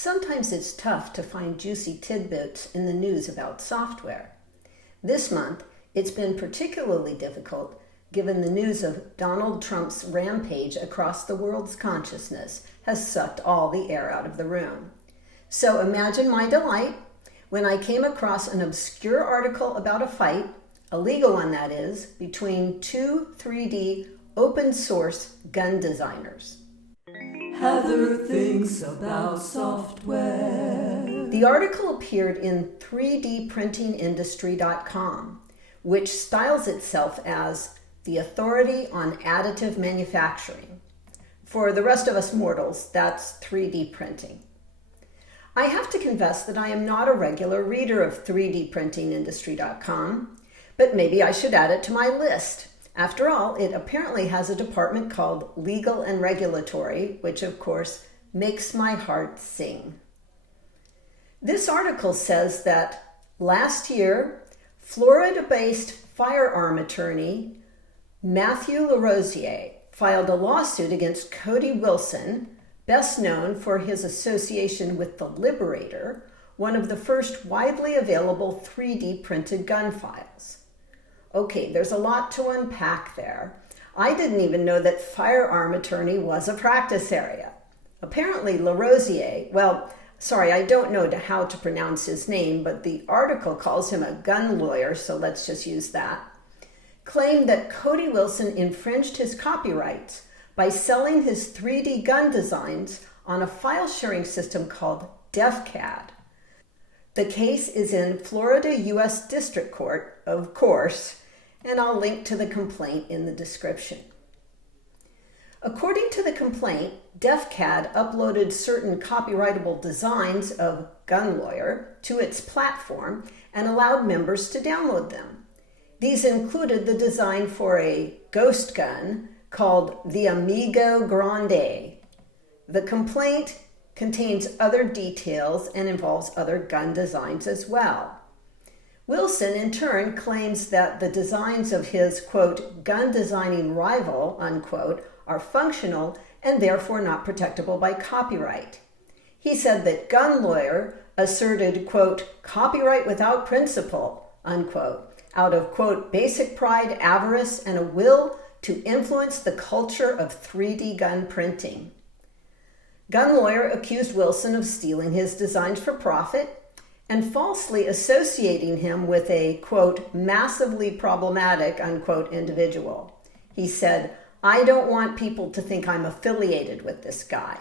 Sometimes it's tough to find juicy tidbits in the news about software. This month, it's been particularly difficult given the news of Donald Trump's rampage across the world's consciousness has sucked all the air out of the room. So imagine my delight when I came across an obscure article about a fight, a legal one that is, between two 3D open source gun designers. Heather thinks about software. The article appeared in 3dprintingindustry.com, which styles itself as the authority on additive manufacturing. For the rest of us mortals, that's 3D printing. I have to confess that I am not a regular reader of 3dprintingindustry.com, but maybe I should add it to my list. After all, it apparently has a department called Legal and Regulatory, which of course makes my heart sing. This article says that last year, Florida-based firearm attorney Matthew LaRosiere filed a lawsuit against Cody Wilson, best known for his association with The Liberator, one of the first widely available 3D printed gun files. Okay, there's a lot to unpack there. I didn't even know that firearm attorney was a practice area. Apparently LaRosiere, I don't know how to pronounce his name, but the article calls him a gun lawyer, so let's just use that, claimed that Cody Wilson infringed his copyrights by selling his 3D gun designs on a file sharing system called DefCAD. The case is in Florida U.S. District Court, of course, and I'll link to the complaint in the description. According to the complaint, DefCAD uploaded certain copyrightable designs of Gun Lawyer to its platform and allowed members to download them. These included the design for a ghost gun called the Amigo Grande. The complaint contains other details and involves other gun designs as well. Wilson, in turn, claims that the designs of his, quote, gun designing rival, unquote, are functional and therefore not protectable by copyright. He said that Gun Lawyer asserted, quote, copyright without principle, unquote, out of, quote, basic pride, avarice, and a will to influence the culture of 3D gun printing. Gun Lawyer accused Wilson of stealing his designs for profit and falsely associating him with a, quote, massively problematic, unquote, individual. He said, I don't want people to think I'm affiliated with this guy.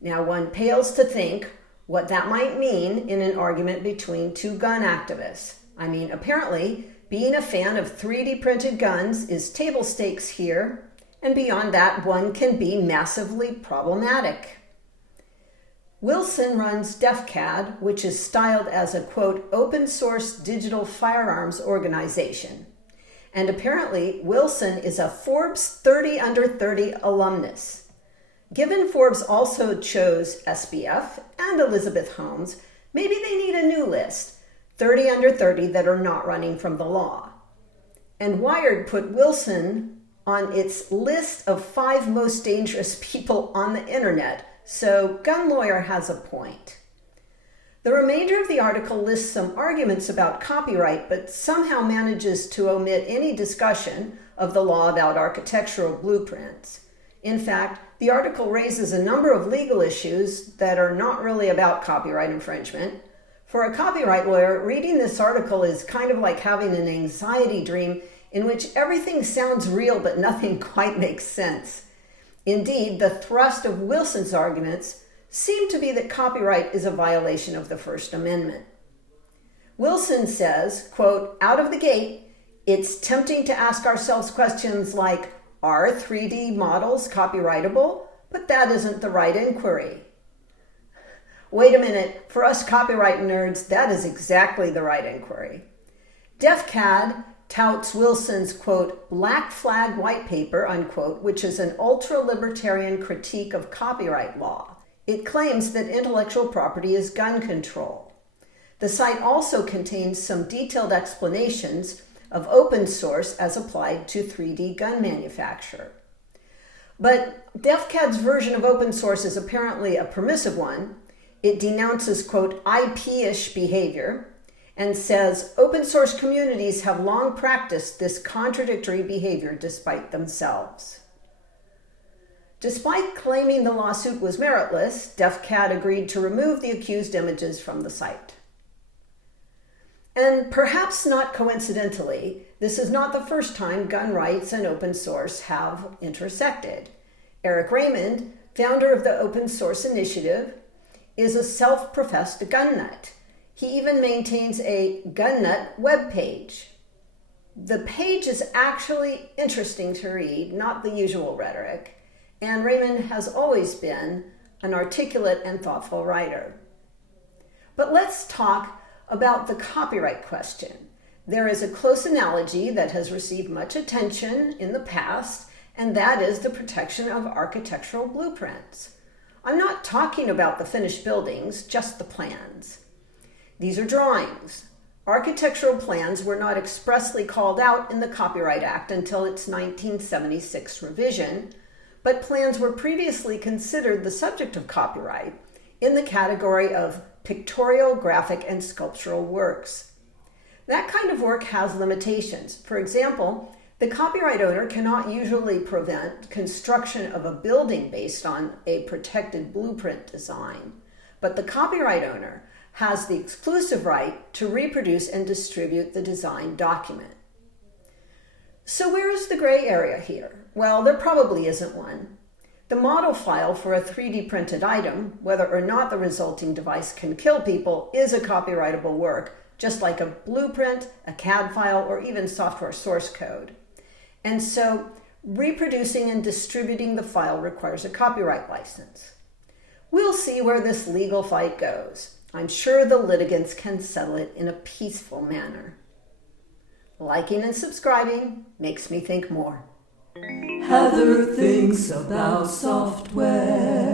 Now, one pales to think what that might mean in an argument between two gun activists. I mean, apparently, being a fan of 3D printed guns is table stakes here, and beyond that, one can be massively problematic. Wilson runs DefCAD, which is styled as a, quote, open source digital firearms organization. And apparently, Wilson is a Forbes 30 under 30 alumnus. Given Forbes also chose SBF and Elizabeth Holmes, maybe they need a new list, 30 under 30 that are not running from the law. And Wired put Wilson on its list of 5 most dangerous people on the internet, so Gun Lawyer has a point. The remainder of the article lists some arguments about copyright, but somehow manages to omit any discussion of the law about architectural blueprints. In fact, the article raises a number of legal issues that are not really about copyright infringement. For a copyright lawyer, reading this article is kind of like having an anxiety dream in which everything sounds real but nothing quite makes sense. Indeed, the thrust of Wilson's arguments seem to be that copyright is a violation of the First Amendment. Wilson says, quote, out of the gate, it's tempting to ask ourselves questions like, are 3D models copyrightable? But that isn't the right inquiry. Wait a minute, for us copyright nerds, that is exactly the right inquiry. DefCAD touts Wilson's, quote, black flag white paper, unquote, which is an ultra-libertarian critique of copyright law. It claims that intellectual property is gun control. The site also contains some detailed explanations of open source as applied to 3D gun manufacture. But DefCAD's version of open source is apparently a permissive one, It denounces, quote, IP-ish behavior and says open source communities have long practiced this contradictory behavior despite themselves. Despite claiming the lawsuit was meritless, DefCAD agreed to remove the accused images from the site. And perhaps not coincidentally, this is not the first time gun rights and open source have intersected. Eric Raymond, founder of the Open Source Initiative, is a self-professed gun nut. He even maintains a gun nut webpage. The page is actually interesting to read, not the usual rhetoric, and Raymond has always been an articulate and thoughtful writer. But let's talk about the copyright question. There is a close analogy that has received much attention in the past, and that is the protection of architectural blueprints. I'm not talking about the finished buildings, just the plans. These are drawings. Architectural plans were not expressly called out in the Copyright Act until its 1976 revision, but plans were previously considered the subject of copyright in the category of pictorial, graphic, and sculptural works. That kind of work has limitations. For example, the copyright owner cannot usually prevent construction of a building based on a protected blueprint design, but the copyright owner has the exclusive right to reproduce and distribute the design document. So where is the gray area here? Well, there probably isn't one. The model file for a 3D printed item, whether or not the resulting device can kill people, is a copyrightable work, just like a blueprint, a CAD file, or even software source code. And so reproducing and distributing the file requires a copyright license. We'll see where this legal fight goes. I'm sure the litigants can settle it in a peaceful manner. Liking and subscribing makes me think more. Heather thinks about software.